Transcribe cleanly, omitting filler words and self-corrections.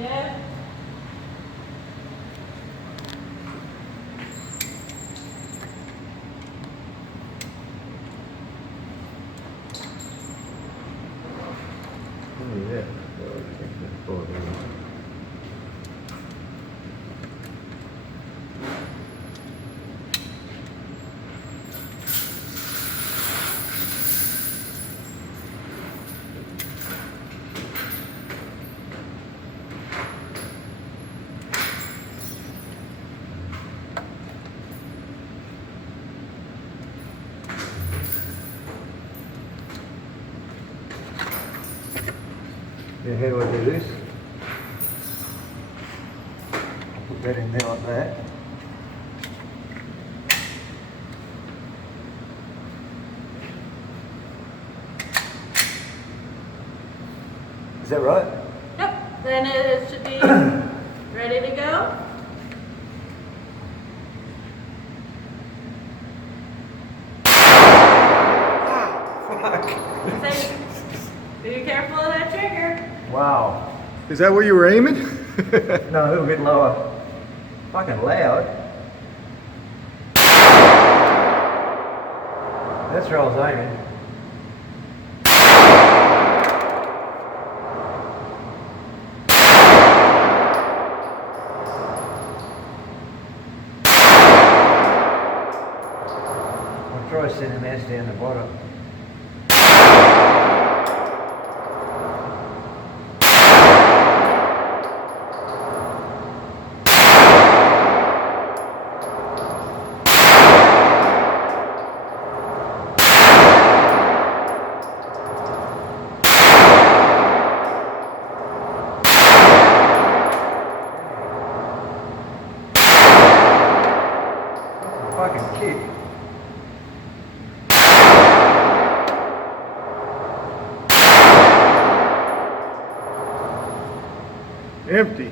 Yeah. Oh yeah. Yeah, how do I do this? I'll put that in there like that. Is that right? Yep. Then it should be ready to go. Say, be careful of that trigger. Wow. Is that where you were aiming? No, a little bit lower. Fucking loud. That's where I was aiming. I'll try sending this down the bottom. Fucking kick. Empty.